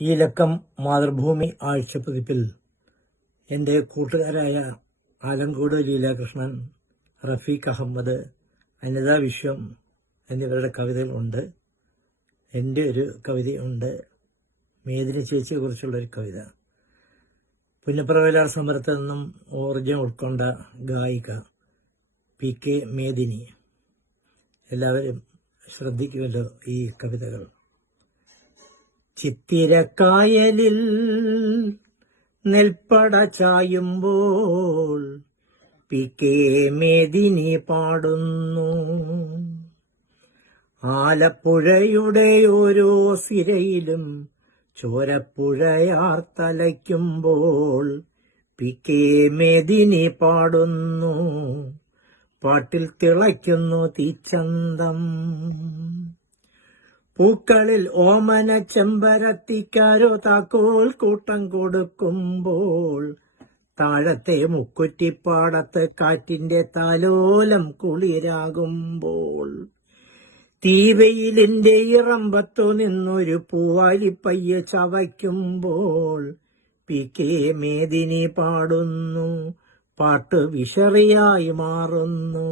ഈ ലക്കം മാതൃഭൂമി ആഴ്ചപ്പതിപ്പിൽ എൻ്റെ കൂട്ടുകാരായ ആലങ്കോട് ലീലാകൃഷ്ണൻ, റഫീഖ് അഹമ്മദ്, അനിത വിശ്വം എന്നിവരുടെ കവിതകളുണ്ട്. എൻ്റെ ഒരു കവിതയുണ്ട്, മേദിനി ചേച്ചിയെക്കുറിച്ചുള്ളൊരു കവിത. പുന്നപ്ര സമരത്തിൽ നിന്നും ഊർജം ഉൾക്കൊണ്ട ഗായിക PK മേദിനി. എല്ലാവരും ശ്രദ്ധിക്കുമല്ലോ ഈ കവിതകൾ. ചിത്തിരക്കായലിൽ നെൽപ്പട ചായുമ്പോൾ PK മേദിനി പാടുന്നു. ആലപ്പുഴയുടെ ഓരോ സിരയിലും ചോരപ്പുഴയാർ തലയ്ക്കുമ്പോൾ PK മേദിനി പാടുന്നു. പാട്ടിൽ തിളയ്ക്കുന്നു തീച്ചന്തം. പൂക്കളിൽ ഓമന ചെമ്പരത്തിക്കാരോ താക്കോൽ കൂട്ടം കൊടുക്കുമ്പോൾ താഴത്തെ മുക്കുറ്റിപ്പാടത്ത് കാറ്റിന്റെ താലോലം കുളിരാകുമ്പോൾ തീവെയിലിന്റെ ഇറമ്പത്തു നിന്നൊരു പൂവാലിപ്പയ്യ ചവയ്ക്കുമ്പോൾ PK മേദിനി പാടുന്നു. പാട്ട് വിഷറിയായി മാറുന്നു.